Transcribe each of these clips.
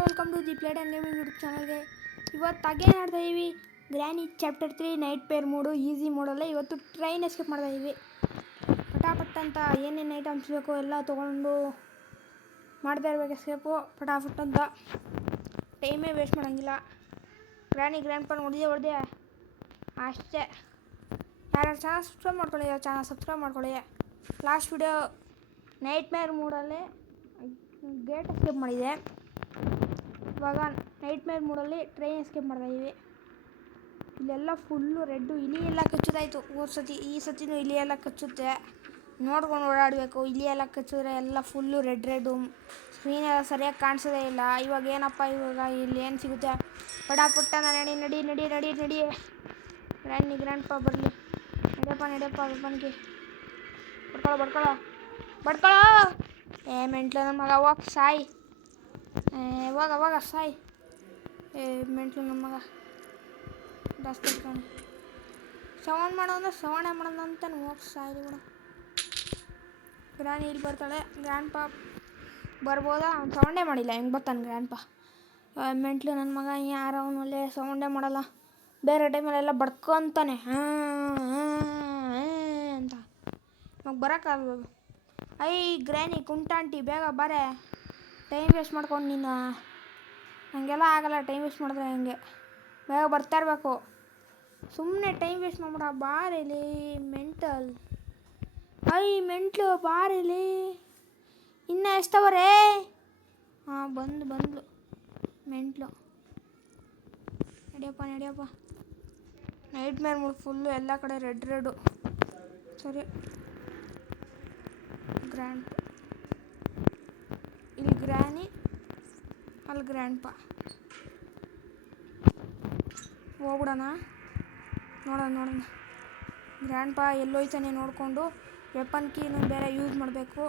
Welcome to the plate and gaming YouTube ಚಾನಲ್ಗೆ. ಇವತ್ತು again ಆಡ್ತಾ ಇದ್ದೀವಿ Granny chapter 3 nightmare mode easy ಮೋಡಲ್ಲೇ. ಇವತ್ತು ಟ್ರೈನ್ ಎಸ್ಕೇಪ್ ಮಾಡ್ತಾ ಇದ್ದೀವಿ. ಪಟಾಪಟ್ ಅಂತ ಏನೇನು ಐಟಮ್ಸ್ ಬೇಕೋ ಎಲ್ಲ ತೊಗೊಂಡು ಮಾಡ್ತಾ ಇರ್ಬೇಕು ಎಸ್ಕೇಪು ಪಟಾಪಟ್ ಅಂತ. ಟೈಮೇ ವೇಸ್ಟ್ ಮಾಡೋಂಗಿಲ್ಲ. ಗ್ರ್ಯಾಂಡ್ ಪಾ ಹೊಡೆದೆ ಅಷ್ಟೇ. ಯಾರು ಚಾನಲ್ ಸಬ್ಸ್ಕ್ರೈಬ್ ಮಾಡ್ಕೊಳ್ಳಿ, ಚಾನಲ್ ಸಬ್ಸ್ಕ್ರೈಬ್ ಮಾಡ್ಕೊಳ್ಳಿ. ಲಾಸ್ಟ್ ವಿಡಿಯೋ ನೈಟ್ ಮೇರ್ ಮೂಡಲ್ಲೇ ಗೇಟ್ ಎಸ್ಕೇಪ್ ಮಾಡಿದೆ. ಇವಾಗ ನೈಟ್ ಮೇರ್ ಮೂಡಲ್ಲಿ ಟ್ರೈನ್ ಎಸ್ಕೇಪ್ ಮಾಡ್ತಾಯಿದ್ದೀವಿ. ಇಲ್ಲೆಲ್ಲ ಫುಲ್ಲು ರೆಡ್ಡು, ಇಲಿ ಎಲ್ಲ ಕಚ್ಚೋದಾಯಿತು ಹೋದ ಈ ಸತಿನೂ ಇಲಿ ಎಲ್ಲ ಕಚ್ಚುತ್ತೆ. ನೋಡ್ಕೊಂಡು ಓಡಾಡಬೇಕು. ಇಲಿ ಎಲ್ಲ ಕಚ್ಚಿದ್ರೆ ಎಲ್ಲ ಫುಲ್ಲು ರೆಡ್ಡು, ಸ್ಕ್ರೀನೆಲ್ಲ ಸರಿಯಾಗಿ ಕಾಣಿಸೋದೇ ಇಲ್ಲ. ಇವಾಗ ಏನಪ್ಪ, ಇವಾಗ ಇಲ್ಲಿ ಏನು ಸಿಗುತ್ತೆ? ಪಟಾಪುಟ್ಟ ನಡಿ. ಗ್ರ್ಯಾಂಡ್ ಪಾ ಬರಲಿ. ನಡೆಯಪ್ಪ ಬನ್ನಿಗೆ. ಬಡ್ಕೊಳ್ಳೋ. ಮೆಂಟ್ಲು ನನ್ನ ಮಗ, ಹೋಗಿ ಸಾಯಿ. ಹೋಗ ಸಾಯಿ. ಮೆಂಟ್ಲು ನನ್ನ ಮಗ ಜಾಸ್ತಿ ಇಟ್ಕೊಂಡು ಸೌಂಡ್ ಮಾಡೋ ಅಂದರೆ ಸೌಂಡೇ ಮಾಡೋಣ ಅಂತಾನೆ. ಹೋಗಿ ಸಾಯಿಲಿ ಬಿಡು. ಗ್ರ್ಯಾನಿ ಇಲ್ಲಿ ಬರ್ತಾಳೆ. ಗ್ರ್ಯಾಂಡ್ ಪಾ ಬರ್ಬೋದಾ? ಅವ್ನು ಸೌಂಡೇ ಮಾಡಿಲ್ಲ, ಹೆಂಗೆ ಬರ್ತಾನೆ ಗ್ರ್ಯಾಂಡ್ ಪಾ? ಮೆಂಟ್ಲು ನನ್ನ ಮಗ ಯಾರು ಅವನು ಅಲ್ಲೇ ಸೌಂಡೇ ಮಾಡಲ್ಲ. ಬೇರೆ ಟೈಮಲ್ಲೆಲ್ಲ ಬಡ್ಕೊಂತಾನೆ ಅಂತ. ಇವಾಗ ಬರೋಕ್ಕಾಗಲ್ಲ. ಗ್ರ್ಯಾನಿ ಕುಂಟಾಂಟಿ ಬೇಗ ಬಾರೆ. ಟೈಮ್ ವೇಸ್ಟ್ ಮಾಡ್ಕೊಂಡು ನೀನು. ಹಂಗೆಲ್ಲ ಆಗಲ್ಲ, ಟೈಮ್ ವೇಸ್ಟ್ ಮಾಡಿದ್ರೆ ಹಂಗೆ. ಬೇಗ ಬರ್ತಾ ಇರಬೇಕು. ಸುಮ್ಮನೆ ಟೈಮ್ ವೇಸ್ಟ್ ಮಾಡ್ಬಿಡ. ಬಾರೇಲಿ ಮೆಂಟಲ್. ಮೆಂಟ್ಲು ಬಾರೇಲಿ. ಇನ್ನು ಎಷ್ಟವರೇ? ಹಾಂ ಬಂದ್ಲು ಮೆಂಟ್ಲು. ನಡಿಯಪ್ಪ. ನೈಟ್ ಮೇರ್ ಮೂಡ್ ಫುಲ್ಲು ಎಲ್ಲ ಕಡೆ ರೆಡ್ಡು. ಸರಿ, ಇಲ್ಲಿ ಗ್ರ್ಯಾನಿ, ಅಲ್ಲಿ ಗ್ರ್ಯಾಂಡ್ ಪಾ. ಹೋಗ್ಬಿಡೋಣ, ನೋಡೋಣ. ಗ್ರ್ಯಾಂಡ್ ಪಾ ಎಲ್ಲೋಯ್ತಾನೆ ನೋಡಿಕೊಂಡು ವೆಪನ್ ಕೀನು ಬೇರೆ ಯೂಸ್ ಮಾಡಬೇಕು.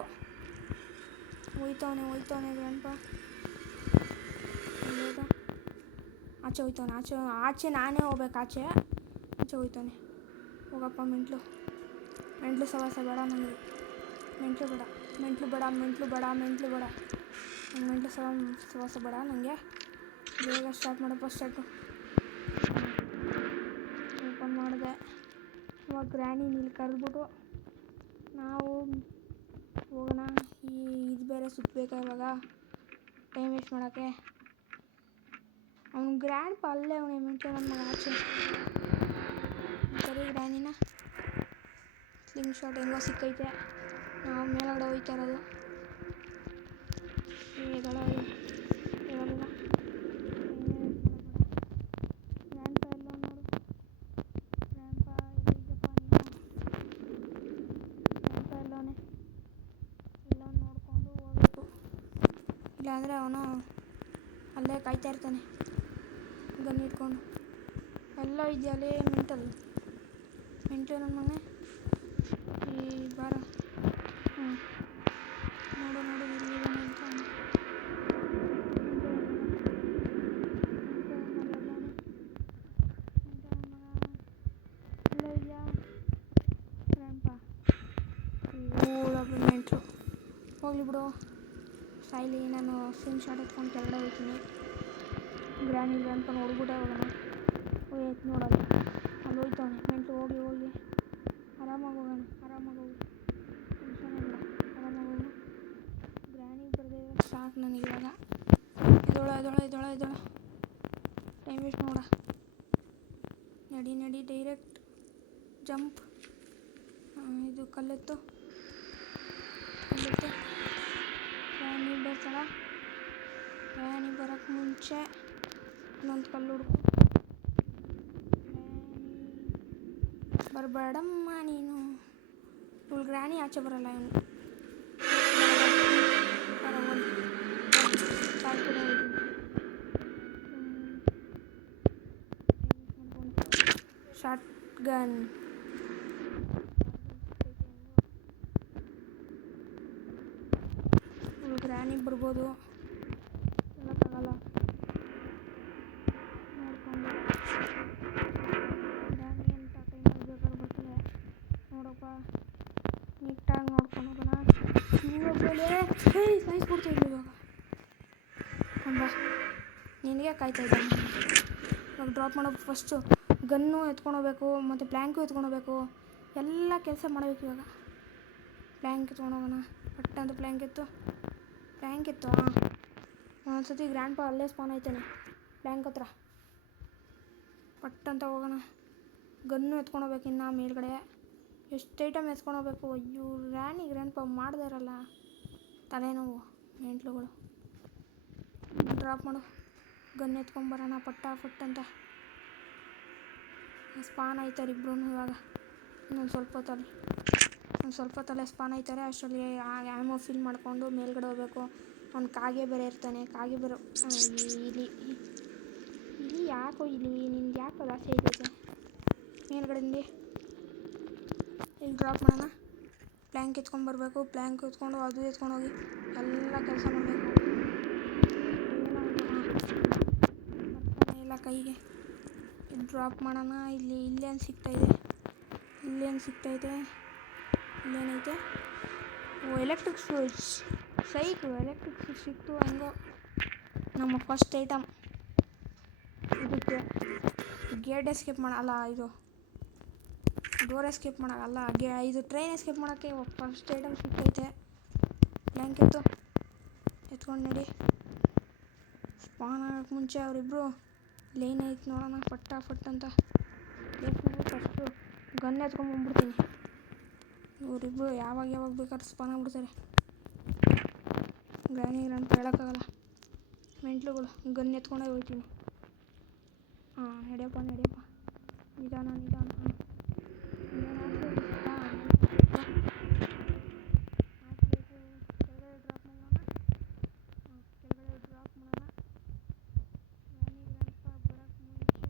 ಹೋಯ್ತವನೆ ಗ್ರ್ಯಾಂಡ್ ಪಾ. ಆಚೆ ಹೋಯ್ತವನೆ. ಆಚೆ ನಾನೇ ಹೋಗ್ಬೇಕು. ಆಚೆ ಹೋಯ್ತಾನೆ. ಹೋಗಪ್ಪ ಮೆಂಟ್ಲು ಸವಾಸ ಬೇಡ ನನಗೆ. ಮೆಂಟ್ಲು ಬೇಡ. ಮೆಂಟ್ಲು ಸವಾಸ ಬೇಡ ನನಗೆ. ಬೇಗ ಸ್ಟಾರ್ಟ್ ಮಾಡಪ್ಪ. ಓಪನ್ ಮಾಡಿದೆ. ಇವಾಗ ಗ್ರ್ಯಾನಿ ಇಲ್ಲಿ ಕರೆದ್ಬಿಟ್ಟು ನಾವು ಹೋಗೋಣ. ಇದು ಬೇರೆ ಸುತ್ತಬೇಕಾ ಇವಾಗ, ಟೈಮ್ ವೇಸ್ಟ್ ಮಾಡೋಕ್ಕೆ. ಅವ್ನು ಗ್ರ್ಯಾಂಡ್ ಪಾ ಅಲ್ಲೇ ಅವನೇ ಮೆಂಟ್ಲು ನನ್ನ ಮಗ ಆಚೆ. ಸರಿ, ಗ್ರ್ಯಾನಿನ ಸ್ಲಿಂಗ್ ಶಾಟ್ ಹೆಂಗೋ ಸಿಕ್ಕೈತೆ. ನಾವು ಮೇಲಗಡೆ ಹೋಯ್ತಾ ಇರೋದು. ಇವಾಗಿಲ್ಲ. ಗ್ರ್ಯಾಂಡ್ ಪಾ ಎಲ್ಲೋ ನೋಡು. ಗ್ರ್ಯಾಂಡ್ ಪಾ ಎಲ್ಲಿದ್ದಪ್ಪ ನೀನು? ಗ್ರ್ಯಾಂಡ್ ಪಾ ಎಲ್ಲೋನೆ. ಎಲ್ಲ ನೋಡಿಕೊಂಡು ಹೋಗ್ಬೇಕು. ಇಲ್ಲಾಂದರೆ ಅವನು ಅಲ್ಲೇ ಕಾಯ್ತಾ ಇರ್ತಾನೆ ಗನ್ ಇಟ್ಕೊಂಡು. ಎಲ್ಲೋ ಇದೆಯಲ್ಲೇ ಮೆಂಟು ನನ್ನ ಮಗನೇ. ಈ ಬಾರ. ನೋಡು ಇಲ್ಲಿದ್ದಾನೆ ಅಂತ. ಮೆಂಟ್ಲು ಹೋಗ್ಲಿ ಬಿಡು, ಸಾಯ್ಲಿ. ನಾನು ಸ್ಲಿಂಗ್ ಶಾಟ್ ಎತ್ಕೊಂಡು ಕೆಳಗಡೆ ಹೋಗ್ತೀನಿ. ಗ್ರ್ಯಾಂಡ್ ಪಾ ನೋಡ್ಬಿಟ್ಟೆ ಹೋಗೋಣ. ಹೋಯ್ತು ನೋಡಲ್ಲ, ಅಲ್ಲಿ ಹೋಯ್ತವನೆ ಮೆಂಟ್ಲು. ಹೋಗಿ ಆರಾಮಾಗಿ ಹೋಗೋಣ. ಟೆನ್ಷನ್ ಇಲ್ಲ, ಆರಾಮಾಗಿ ಹೋಗೋಣ. ಗ್ರ್ಯಾನಿಗೆ ಬರದೆ ಸಾಕು ನನಗೆ ಇವಾಗ. ಎದೊಳ. ಟೈಮ್ ವೇಸ್ಟ್ ನೋಡ. ನಡಿ ಡೈರೆಕ್ಟ್ ಜಂಪ್. ಇದು ಕಲ್ಲೆತ್ತು. ಗ್ರ್ಯಾನಿ ಬರ್ತಾಳ. ಗ್ರ್ಯಾನಿ ಬರೋಕ್ಕೆ ಮುಂಚೆ ಇನ್ನೊಂದು ಕಲ್ಲು ಹುಡುಕು. ಬರಬೇಡಮ್ಮ ನೀನು. ಇವಳು ಗ್ರ್ಯಾನಿ ಆಚೆ ಬರಲ್ಲ. ಇವನು ಶಾರ್ಟ್ ಗನ್. ಇವಳು ಗ್ರ್ಯಾನಿಗೆ ಬರ್ಬೋದು, ಹೇಳೋಕ್ಕಾಗಲ್ಲ. ನೋಡ್ಕೊಂಡು ಗ್ರ್ಯಾನಿ ಅಂತ ಟೈಮಲ್ಲಿ ಬೇಕಾದ್ರೆ ಬರ್ತಾಳೆ. ನೋಡಪ್ಪ, ನೀಟಾಗಿ ನೋಡ್ಕೊಂಡು ಹೋಗೋಣ. ಸಾಯಿಸ್ಬಿಡ್ತಾ ಇದ್ಲು ಇವಾಗ. ನಿನಗೆ ಕಾಯ್ತಾ ಇದ್ದಾನೆ. ಇವಾಗ ಡ್ರಾಪ್ ಮಾಡೋಕ್ಕೆ ಫಸ್ಟು ಗನ್ನು ಎತ್ಕೊಂಡೋಗ್ಬೇಕು ಮತ್ತು ಪ್ಲ್ಯಾಂಕು ಎತ್ಕೊಂಡೋಗ್ಬೇಕು, ಎಲ್ಲ ಕೆಲಸ ಮಾಡಬೇಕು. ಇವಾಗ ಪ್ಲ್ಯಾಂಕ್ ಎತ್ಕೊಂಡೋಗೋಣ. ಪಟ್ಟ ಅಂತ ಪ್ಲ್ಯಾಂಕ್ ಎತ್ತು. ಹಾಂ, ಒಂದೊಂದ್ಸತಿ ಗ್ರ್ಯಾಂಡ್ ಪಾ ಅಲ್ಲೇ ಸ್ಪಾನ್ ಆಯ್ತಾನೆ ಪ್ಲ್ಯಾಂಕ್ ಹತ್ರ. ಪಟ್ಟಂತ ಹೋಗೋಣ. ಗನ್ನು ಎತ್ಕೊಂಡೋಗ್ಬೇಕು. ಇನ್ನು ಮೇಲ್ಗಡೆ ಎಷ್ಟು ಐಟಮ್ ಎತ್ಕೊಂಡೋಗ್ಬೇಕು. ಅಯ್ಯೋ ಗ್ರ್ಯಾಂಡ್ ಪಾ ಮಾಡದೇ ಇರಲ್ಲ, ತಲೆನೋವು ಮೆಂಟ್ಲುಗಳು. ಡ್ರಾಪ್ ಮಾಡು. ಗನ್ ಎತ್ಕೊಂಬರೋಣ ಫಟ್ ಅಂತ. ಸ್ಪಾನ್ ಆಯ್ತಾರೆ ಇಬ್ರು ಇವಾಗ. ಇನ್ನೊಂದು ಸ್ವಲ್ಪ ಹೊತ್ತಲ್ಲೇ ಸ್ಪಾನ್ ಆಯ್ತಾರೆ. ಅಷ್ಟರಲ್ಲಿ ಆ್ಯಮೋ ಫಿಲ್ ಮಾಡಿಕೊಂಡು ಮೇಲ್ಗಡೆ ಹೋಗ್ಬೇಕು. ಅವ್ನು ಕಾಗೆ ಬೇರೆ ಇರ್ತಾನೆ. ಕಾಗೆ ಬೇರೆ ಇಲಿ ಯಾಕೋ ನಿನ್ಗೆ ಯಾಕೋ ಜಾಸ್ತಿ ಐತೈತೆ ಮೇಲ್ಗಡೆಯಿಂದ. ಈಗ ಡ್ರಾಪ್ ಮಾಡೋಣ. ಪ್ಲ್ಯಾಂಕ್ ಎತ್ಕೊಂಡ್ಬರ್ಬೇಕು. ಪ್ಲ್ಯಾಂಕ್ ಎತ್ಕೊಂಡು ಅದು ಎತ್ಕೊಂಡೋಗಿ ಎಲ್ಲ ಕೆಲಸ ಮಾಡಬೇಕು. ಬರ್ತಾನೆ ಇಲ್ಲ ಕೈಗೆ. ಡ್ರಾಪ್ ಮಾಡೋಣ. ಇಲ್ಲೇನು ಸಿಗ್ತಾಯಿದೆ. ಇಲ್ಲೇನೈತೆ? ಓ, ಎಲೆಕ್ಟ್ರಿಕ್ ಸ್ವಿಚ್. ಎಲೆಕ್ಟ್ರಿಕ್ ಸ್ವಿಚ್ ಸಿಕ್ತು ಹೆಂಗೋ. ನಮ್ಮ ಫಸ್ಟ್ ಐಟಮ್. ಇದಕ್ಕೆ ಗೇಟ್ ಎಸ್ಕೇಪ್ ಮಾಡಲ್ಲ, ಇದು ಡೋರ್ ಎಸ್ಕೇಪ್ ಮಾಡೋಲ್ಲ, ಇದು ಟ್ರೈನ್ ಎಸ್ಕೇಪ್ ಮಾಡೋಕ್ಕೆ ಫಸ್ಟ್ ಐಟಮ್ ಸಿಕ್ತೈತೆ. ಪ್ಲ್ಯಾಂಕ್ ಎತ್ಕೊಂಡು ನಡಿ. ಸ್ಪಾನ್ ಆಗೋಕ್ಕೆ ಮುಂಚೆ ಅವರಿಬ್ಬರು ಲೈನ್ ಐತೆ ನೋಡೋಣ. ಫಟ್ ಅಂತ ಫಸ್ಟು ಗನ್ ಎತ್ಕೊಂಡ್ಬಂದ್ಬಿಡ್ತೀನಿ. ಇವರಿಬ್ಬರು ಯಾವಾಗ ಬೇಕಾದ್ರೂ ಸ್ಪಾನ್ ಆಗ್ಬಿಡ್ತಾರೆ. ಗ್ರ್ಯಾಂಡ್ ಪಾ ಹೇಳೋಕ್ಕಾಗಲ್ಲ, ಮೆಂಟ್ಲುಗಳು. ಗನ್ ಎತ್ಕೊಂಡೇ ಹೋಗ್ತೀನಿ. ಹಾಂ, ನಡೆಯಪ್ಪ. ನಿಧಾನ. ಕೆಳಗಡೆ ಡ್ರಾಪ್ ಮಾಡೋಣ. ಗ್ರ್ಯಾಂಡ್ ಪಾ ಬರೋಕ್ಕೆ ಮುಂಚೆ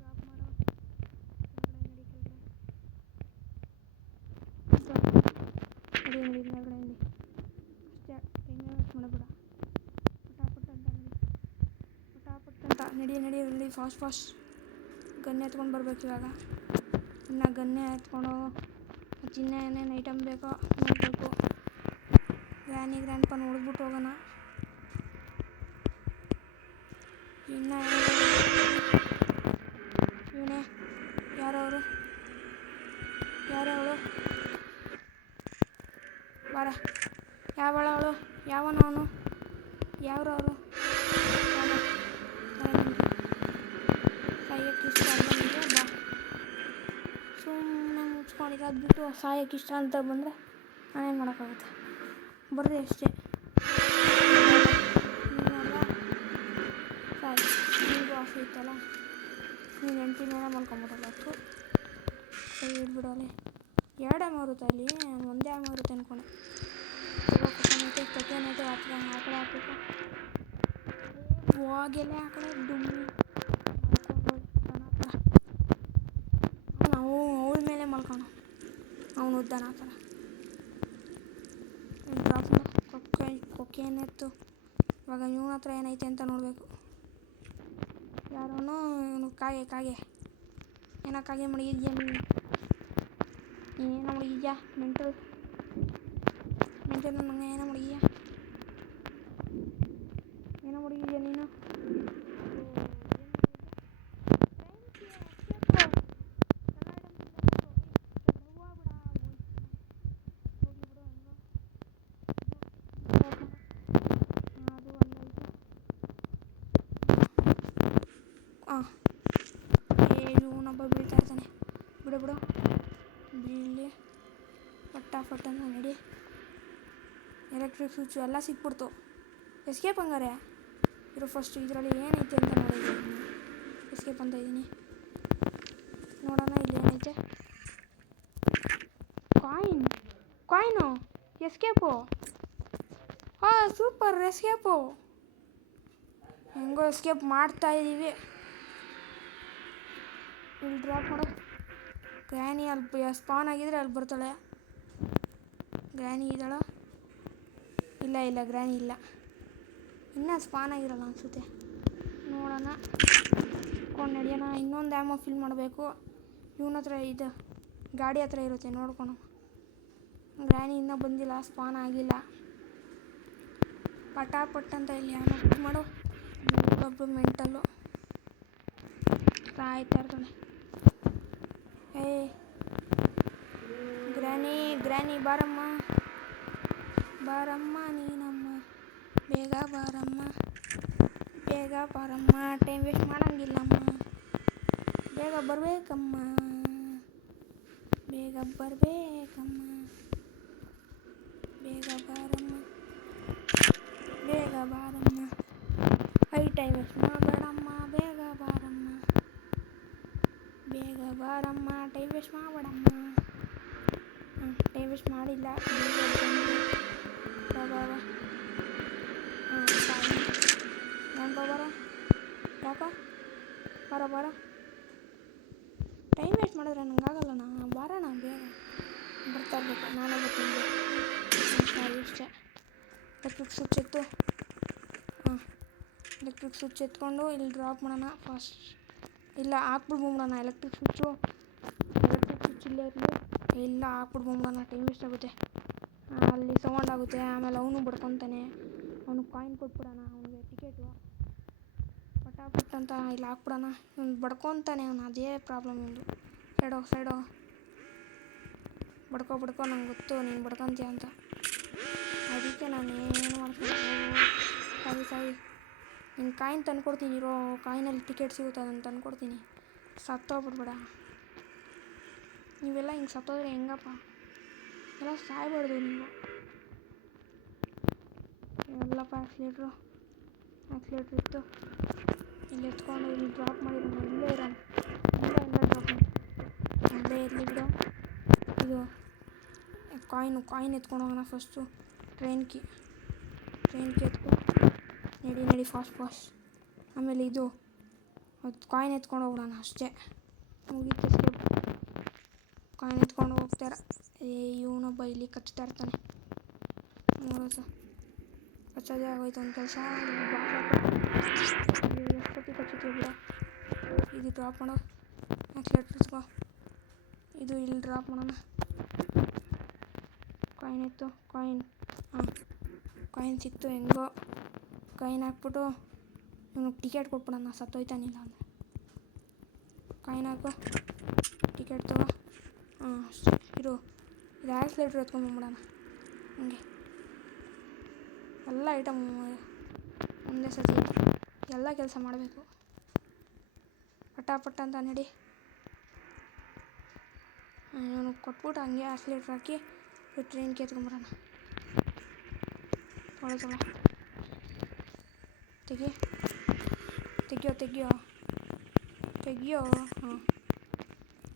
ಡ್ರಾಪ್ ಮಾಡೋ. ಕೆಳಗಡೆ ನಡಿ. ಅಷ್ಟೇ, ಟೈಮ್ ವೇಸ್ಟ್ ಮಾಡಬೇಡ. ಪಟಾಪಟ್ ಅಂತ ನಡಿ. ಫಾಸ್ಟ್ ಗನ್ ಎತ್ಕೊಂಡು ಬರ್ಬೇಕು ಇವಾಗ. ಇನ್ನು ಗನ್ನೇ ಎತ್ಕೊಂಡು ಮತ್ತು ಇನ್ನೂ ಏನೇನು ಐಟಮ್ ಬೇಕೋ ನೋಡಬೇಕು. ಗ್ರ್ಯಾಂಡ್ ಪಾ ನೋಡ್ಬಿಟ್ಟು ಹೋಗೋಣ. ಇನ್ನು ಇವನೇ ಯಾರವಳು ಬಾರ. ಯಾವಳವಳು? ಯಾವನವನು? ಯಾವ್ರವರು? ಸಾಯಕ್ಕೆ ಇಷ್ಟ ಬಂದರೆ ಬಾ. ಸುಮ್ಮನೆ ಮುಚ್ಕೊಂಡಿರೋದು ಬಿಟ್ಟು ಸಾಯಕ್ಕೆ ಇಷ್ಟ ಅಂತ ಬಂದರೆ ನಾನೇನು ಮಾಡೋಕ್ಕಾಗುತ್ತೆ. ಬರ್ರಿ ಅಷ್ಟೇ. ನಿಮಗೂ ಆಸೆ ಇತ್ತಲ್ಲ, ನೀನು ಹೆಂಡ್ತಿ ಮೇಲೆ ಮಲ್ಕೊಂಬಿಡಲ್ಲ. ಕೈ ಹಿಡ್ಬಿಡೋಲೆ. ಎರಡೇ ಮಾರುತ್ತೆ ಅಲ್ಲಿ, ನಾನು ಒಂದೇ ಮಾರುತ್ತೆ ಅಂದ್ಕೊಂಡೆ. ತೊಕೆನೈತೆ ಆ ಕಡೆ ಹಾಕ್ಬೇಕು. ಹೋಗೆಲೆ ಆ ಕಡೆ ಡುಮ್ಮಿ ನಾವು ಅವಳ ಮೇಲೆ ಮಲ್ಕೋಣ. ಅವನು ಉದ್ದಾನ ಆ ಥರ. ಡ್ರಾಪ್ ಕೊಕ್ಕೇನೆತ್ತು. ಇವಾಗ ಇವನ ಹತ್ರ ಏನೈತೆ ಅಂತ ನೋಡಬೇಕು. ಯಾರೋನು ಇವನು ಕಾಗೆ ಏನೋ ಕಾಗೆ ಮಡಗಿದ್ಯಾ ನೀನೇನೋ ಮಡಗಿದ್ಯಾ ಮೆಂಟಲ್ ನನಗೆ ಏನೋ ಮಡಗಿದ್ಯಾ ನೀನು. ಇವನೊಬ್ಬ ಬೀಳ್ತಾ ಇರ್ತಾನೆ. ಬಿಡು ಬೀಳಲಿ. ಫಟ್ ಅಂತ ನಡಿ. ಎಲೆಕ್ಟ್ರಿಕ್ ಸ್ವಿಚ್ಚು ಎಲ್ಲ ಸಿಕ್ಬಿಡ್ತು. ಎಸ್ಕೇಪ್ ಹಂಗಾರೆ ಇರೋ ಫಸ್ಟ್ ಇದರಲ್ಲಿ ಏನೈತೆ ಅಂತ ನೋಡಿದ್ದೀನಿ. ಎಸ್ಕೇಪ್ ಅಂತ ಇದ್ದೀನಿ. ನೋಡೋಣ ಇಲ್ಲಿ ಏನೈತೆ. Coin escape. Super escape. ಹೆಂಗೋ ಎಸ್ಕೇಪ್ ಮಾಡ್ತಾಯಿದ್ದೀವಿ. ಇಲ್ಲಿ ಡ್ರಾಪ್ ಮಾಡೋ. ಗ್ರ್ಯಾನಿ ಅಲ್ಲಿ ಸ್ಪಾನ್ ಆಗಿದ್ರೆ ಅಲ್ಲಿ ಬರ್ತಾಳೆ. ಗ್ರ್ಯಾನಿ ಇದ್ದಾಳ? ಇಲ್ಲ ಗ್ರ್ಯಾನಿ ಇಲ್ಲ. ಇನ್ನೂ ಸ್ಪಾನ್ ಆಗಿರಲ್ಲ ಅನಿಸುತ್ತೆ. ನೋಡೋಣ. ನಡೆಯೋಣ. ಇನ್ನೊಂದು ಆ್ಯಮೋ ಫಿಲ್ ಮಾಡಬೇಕು. ಇವನ ಹತ್ರ ಇದು ಗಾಡಿ ಹತ್ರ ಇರುತ್ತೆ, ನೋಡ್ಕೊಂಡು. ಗ್ರ್ಯಾನಿ ಇನ್ನೂ ಬಂದಿಲ್ಲ, ಸ್ಪಾನ್ ಆಗಿಲ್ಲ. ಪಟಾಪಟ್ ಅಂತ ಇಲ್ಲಿ ಏನೋ ಮಾಡು. ಒಬ್ಬರು ಮೆಂಟಲ್ಲು ಸಾಯ್ತಾ ಇರ್ತಾನೆ. ಗ್ರ್ಯಾನಿ ಬಾರಮ್ಮ ನೀನಮ್ಮ, ಬೇಗ ಬಾರಮ್ಮ, ಟೈಮ್ ವೇಸ್ಟ್ ಮಾಡೋಂಗಿಲ್ಲಮ್ಮ, ಬೇಗ ಬರಬೇಕಮ್ಮ, ಬೇಗ ಬಾರಮ್ಮ, ಟೈಮ್ ವೇಸ್ಟ್ ಮಾಡಬೇಡಮ್ಮ, ಬೇಗ ಬಾರಮ್ಮ, ಟೈಮ್ ವೇಸ್ಟ್ ಮಾಡಬೇಡಮ್ಮ. ಟೈಮ್ ವೇಸ್ಟ್ ಮಾಡಿಲ್ಲ. ಬರೋ ಯಾಕೋ ಬರೋ ಟೈಮ್ ವೇಸ್ಟ್ ಮಾಡಿದ್ರೆ ನಂಗಾಗಲ್ಲಣ್ಣ. ಬರೋಣ ಬೇಗ ಬರ್ತಾ ಇರ್ಬೇಕು. ನಾನೇ ಬರ್ತೀನಿ ಇಷ್ಟೇ. ಎಲೆಕ್ಟ್ರಿಕ್ ಸ್ವಿಚ್ ಎತ್ತು. ಎಲೆಕ್ಟ್ರಿಕ್ ಸ್ವಿಚ್ ಎತ್ಕೊಂಡು ಇಲ್ಲಿ ಡ್ರಾಪ್ ಮಾಡೋಣ ಫಾಸ್ಟ್. ಇಲ್ಲ ಹಾಕ್ಬಿಡ್ಬೋಣ ಎಲೆಕ್ಟ್ರಿಕ್ ಸ್ವಿಚ್ ಇಲ್ಲೇ ಇರಲಿ. ಇಲ್ಲ ಹಾಕ್ಬಿಡ್ಬೋಣ, ಟೈಮ್ ವೇಸ್ಟ್ ಆಗುತ್ತೆ. ಅಲ್ಲಿ ಸೌಂಡ್ ಆಗುತ್ತೆ. ಆಮೇಲೆ ಅವನು ಬಡ್ಕೊತಾನೆ. ಅವ್ನಿಗೆ ಕಾಯಿನ್ ಕೊಟ್ಬಿಡೋಣ, ಅವನಿಗೆ ಟಿಕೆಟು ಪಟಾಪಟ್ ಅಂತ ಇಲ್ಲಿ ಹಾಕ್ಬಿಡೋಣ. ಇವ್ನು ಬಡ್ಕೊತಾನೆ, ಅವನು ಅದೇ ಪ್ರಾಬ್ಲಮ್. ಇವ್ನು ಸೈಡೋ ಬಡ್ಕೊ ನಂಗೆ ಗೊತ್ತು ನೀನು ಬಡ್ಕೊತೀಯ ಅಂತ. ಅದಕ್ಕೆ ನಾನು ಏನು ಮಾಡ್ತೀನಿ. ಸಾರಿ ನಿನ್ನ ಕಾಯಿನ್ ತಂದ್ಕೊಡ್ತೀನಿ ಇರೋ. ಕಾಯಿನಲ್ಲಿ ಟಿಕೆಟ್ ಸಿಗುತ್ತೆ, ಅದನ್ನು ತಂದ್ಕೊಡ್ತೀನಿ. ಸತ್ತೋಗ್ಬಿಡ್ಬೇಡ. ನೀವೆಲ್ಲ ಹಿಂಗೆ ಸತ್ತೋದ್ರೆ ಹೆಂಗಪ್ಪ? ಎಲ್ಲ ಸಾಯ್ಬಾರ್ದು ನೀವು. ಎಲ್ಲಪ್ಪ ಆಕ್ಸಿಲೇಟ್ರ್ ಇತ್ತು. ಇಲ್ಲಿ ಎತ್ಕೊಂಡು ಇಲ್ಲಿ ಡ್ರಾಪ್ ಮಾಡಿರೋಣ. ಇಲ್ಲೇ ಇರೋಣ. ಡ್ರಾಪ್ ಮಾಡಿ ಅಲ್ಲೇ ಇರಲಿ ಬಿಡು. ಇದು ಕಾಯಿನ್ ಎತ್ಕೊಂಡು ಹೋಗೋಣ ಫಸ್ಟು. ಟ್ರೈನ್ ಕಿ ಎತ್ಕೊ. ನಡಿ ಫಾಸ್ಟ್. ಆಮೇಲೆ ಇದು ಕಾಯಿನ್ ಎತ್ಕೊಂಡು ಹೋಗೋಣ ಅಷ್ಟೇ. ಮುಗೀತು. ಕಾಯಿನ್ ಎತ್ಕೊಂಡು ಹೋಗ್ತಾರ. ಇವನೊಬ್ಬ ಇಲ್ಲಿ ಕಚ್ತಾ ಇರ್ತಾನೆ. ನೋಡೋದು ಕಚ್ಚೋದೇ ಆಗೋಯ್ತು ಒಂದು ಕೆಲಸ. ಎಷ್ಟೊತ್ತಿ ಕಚ್ಚುತ್ತೆ ಬಿಡ. ಇದು ಡ್ರಾಪ್ ಮಾಡೋ. ಆಕ್ಸಿಲೇಟರ್ ಇಸ್ಕೋ. ಇದು ಇಲ್ಲಿ ಡ್ರಾಪ್ ಮಾಡೋಣ. ಕಾಯಿನ್ ಇತ್ತು. ಕಾಯಿನ್ ಸಿಕ್ತು ಹೆಂಗೋ. ಕಾಯಿನ್ ಹಾಕ್ಬಿಟ್ಟು ಇವನಿಗೆ ಟಿಕೆಟ್ ಕೊಟ್ಬಿಡೋಣ, ಸತ್ತೋಯ್ತಾನಿಲ್ಲ ಅಂದರೆ. ಕಾಯಿನ್ ಹಾಕು, ಟಿಕೆಟ್ ತಗೋ. ಇದು ಆಕ್ಸಿಲೇಟ್ರ್ ಎತ್ಕೊಂಡ್ಬಂದ್ಬಿಡೋಣ. ಹಂಗೆ ಎಲ್ಲ ಐಟಮ್ ಒಂದೇ ಸತಿ ಎಲ್ಲ ಕೆಲಸ ಮಾಡಬೇಕು. ಪಟಾಪಟ್ ಅಂತ ನಡಿ. ಇವನು ಕೊಟ್ಬಿಟ್ಟು ಹಂಗೆ ಆಕ್ಸಿಲೇಟ್ರ್ ಹಾಕಿ ಟ್ರೈನ್ಗೆ ಎತ್ಕೊಂಡ್ಬರೋಣ. ತೊಗೊಳ ತೆಗಿಯೋ.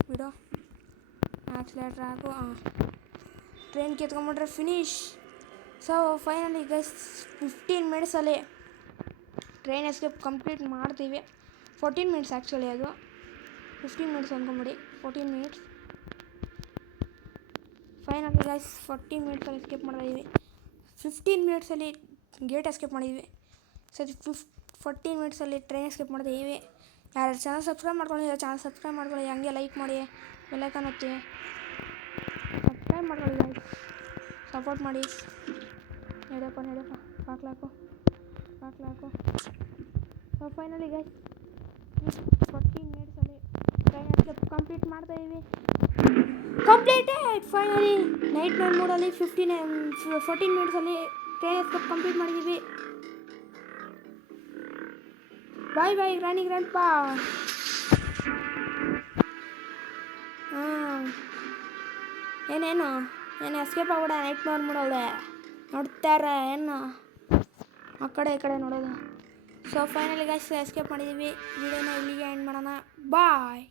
ಬಿಡು. ಆಕ್ಸಿಲೇಟ್ರ್ ಹಾಕು. ಟ್ರೈನ್ಗೆ ಎತ್ಕೊಂಡ್ಬಿಟ್ರೆ ಫಿನಿಶ್. ಸೊ ಫೈನಲಿ ಗೈಸ್ 15 ಮಿನಿಟ್ಸಲ್ಲಿ ಟ್ರೈನ್ ಎಸ್ಕೇಪ್ ಕಂಪ್ಲೀಟ್ ಮಾಡ್ತೀವಿ. 14 ಮಿನಿಟ್ಸ್ ಆ್ಯಕ್ಚುಲಿ, ಅದು 15 ಮಿನಿಟ್ಸ್ ಅಂದ್ಕೊಂಬಿಡಿ. 14 ಮಿನಿಟ್ಸ್. ಫೈನಲಿ ಗೈಸ್ 14 ಮಿನಿಟ್ಸಲ್ಲಿ ಎಸ್ಕೇಪ್ ಮಾಡಿದ್ದೀವಿ. 15 ಮಿನಿಟ್ಸಲ್ಲಿ ಗೇಟ್ ಎಸ್ಕೇಪ್ ಮಾಡಿದ್ವಿ. ಸರಿ 14 ಮಿನಿಟ್ಸಲ್ಲಿ ಟ್ರೈನ್ ಎಸ್ಕೇಪ್ ಮಾಡಿದ್ದೀವಿ. ಯಾರು ಚಾನಲ್ ಸಬ್ಸ್ಕ್ರೈಬ್ ಮಾಡ್ಕೊಂಡಿಲ್ಲ ಚಾನಲ್ ಸಬ್ಸ್ಕ್ರೈಬ್ ಮಾಡ್ಕೊಳ್ಳಿ. ಹಂಗೆ ಲೈಕ್ ಮಾಡಿ, ಬೆಲ್ಲೈಕನ್ ಒತ್ತಿ, ಸಬ್ಸ್ಕ್ರೈಬ್ ಮಾಡ್ಕೊಳ್ಳಿ ಗೈಸ್, ಸಪೋರ್ಟ್ ಮಾಡಿ. ನಡೆಯಪ್ಪ ಬಾಕ್ಲಾಕು. ಸೊ ಫೈನಲಿ ಗೈಸ್ 14 ಮಿನಿಟ್ಸಲ್ಲಿ ಟ್ರೈನ್ ಎಸ್ಕೇಪ್ ಕಂಪ್ಲೀಟ್ ಮಾಡ್ತಾಯಿದ್ವಿ. ಕಂಪ್ಲೀಟೆಡ್. ಫೈನಲಿ ನೈಟ್ ಮೇರ್ ಮೋಡಲ್ಲಿ 14 ಮಿನಿಟ್ಸಲ್ಲಿ ಟ್ರೈನ್ ಎಸ್ಕೇಪ್ ಕಂಪ್ಲೀಟ್ ಮಾಡಿದ್ದೀವಿ. ಬಾಯ್ ಗ್ರಾನಿ ಗ್ರ್ಯಾಂಡ್ಪಾ. ಏನು ಎಸ್ಕೇಪ್ ಆಗ್ಬಿಡ ನೈಟ್ ಮೇರ್ ಮೋಡಲ್ಲೇ ನೋಡ್ತಾರೆ. ಏನು ಆ ಕಡೆ ಈ ಕಡೆ ನೋಡೋದು. ಸೊ ಫೈನಲಿ ಗೈಸ್ ಎಸ್ಕೇಪ್ ಮಾಡಿದ್ದೀವಿ. ವಿಡಿಯೋನ ಇಲ್ಲಿಗೆ ಎಂಡ್ ಮಾಡೋಣ. ಬಾಯ್.